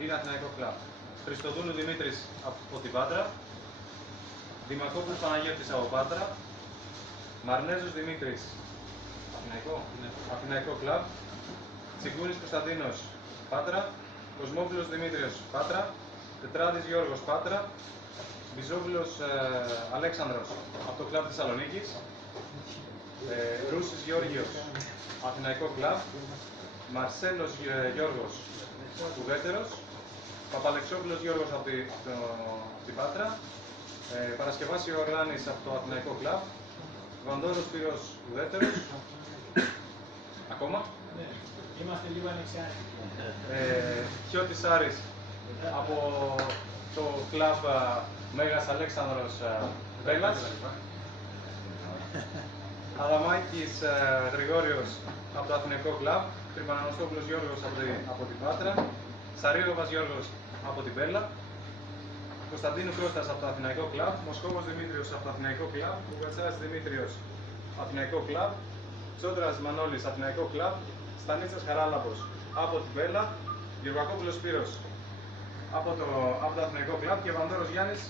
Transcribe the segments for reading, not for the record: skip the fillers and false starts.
Είναι Αθηναϊκό κλαμπ. Χριστοδούλου Δημήτρης από την Πάτρα. Δημακόπουλος Παναγιώτης από Πάτρα. Μαρνέζος Δημήτρης. Αθηναϊκό κλαμπ. Τσιγκούνης Κωνσταντίνος Πάτρα. Κοσμόπουλος Δημήτριος Πάτρα. Τετράδης Γιώργος Πάτρα. Μπιζόπουλος Αλέξανδρος από το κλαμπ Θεσσαλονίκης. Ρούσης Γεώργιος, Αθηναϊκό κλαμπ. Μαρσέλος Γιώργος, Ουδέτερος. Παπαλεξόπουλος Γιώργος από την Πάτρα. Παρασκευάς Ιωαννής από το Αθηναϊκό κλαμπ. Βαντόρος Σπύρος, Ουδέτερος. Ακόμα. Είμαστε λίγο ανεξάρτητοι. Χιώτης Άρης από το κλαμπ Μέγας Αλέξανδρος Μπέλλας. Αδαμάκης Γρηγόριος από το Αθηναϊκό κλαμπ. Τρυπανανωστόπουλος Γιώργος από την Πάτρα. Σαρίωβας Γιώργος από την Μπέλλα. Κωνσταντίνου Κώστας από το Αθηναϊκό κλαμπ. Μοσκόβος Δημήτριος από το Αθηναϊκό κλαμπ. Κουγατσάς Δημήτριος Αθηναϊκό κλαμπ. Τσόντρας Μανώλης Αθηναϊκό κλαμπ. Στανίτσας Χαράλαμπος από την Μπέλλα. Γεωργακόπουλος Σπύρος από το Αθηναϊκό κλαμπ και Βαντόρος Γιάννης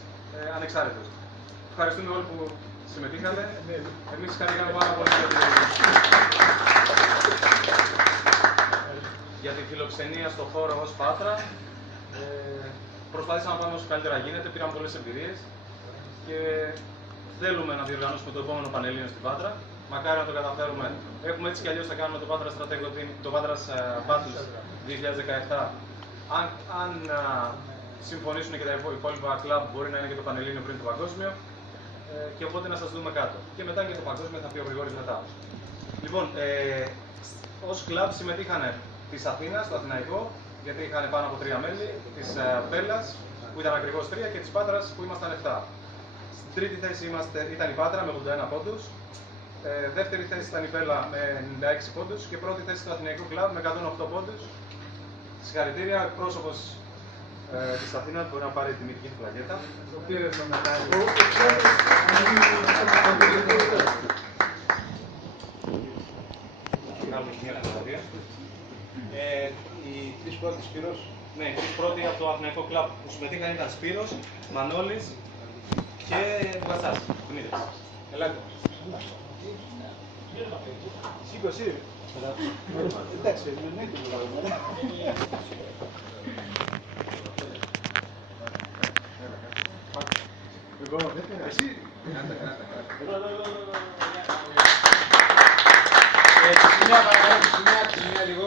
ανεξάρτητος. Ευχαριστούμε όλοι που συμμετείχατε. Εμείς χαρήκαμε πάρα πολύ για τη φιλοξενία στο χώρο ως Πάτρα. Προσπαθήσαμε να πάμε όσο καλύτερα γίνεται, πήραμε πολλές εμπειρίες και θέλουμε να διοργανώσουμε το επόμενο Πανελλήνιο στην Πάτρα. Μακάρι να το καταφέρουμε. Έχουμε έτσι κι αλλιώς θα κάνουμε το Πάτρας το Πάτρας Battles 2017. Αν συμφωνήσουν και τα υπόλοιπα κλαμπ, μπορεί να είναι και το Πανελλήνιο πριν το Παγκόσμιο. Και οπότε να σας δούμε κάτω. Και μετά και το Παγκόσμιο θα πει ο Γρηγόρης μετά. Λοιπόν, ως κλαμπ συμμετείχαν της Αθήνας, το Αθηναϊκό, γιατί είχαν πάνω από 3 μέλη, της Μπέλλας, που ήταν ακριβώς 3, και της Πάτρας, που ήμασταν 7. Στην τρίτη θέση ήταν η Πάτρα με 81 πόντους. Δεύτερη θέση ήταν η Μπέλλα με 96 πόντους και πρώτη θέση το Αθηναϊκό κλαμπ με 108 πόντους. Συγχαρητήρια, εκπρόσωπος της Αθήνας μπορεί να πάρει την νικητική του πλακέτα. Οι τρεις πρώτοι Σπύρος. Ναι, οι τρεις πρώτοι από το Αθηναϊκό κλαμπ που συμμετείχαν ήταν Σπύρος, Μανώλης και Βουγατσάς, Δημήτρης. Ελάτε. Σήκωσε. Εντάξει, δεν έχει το εσύ. Σημεία παρακαλώ, σημεία λίγο.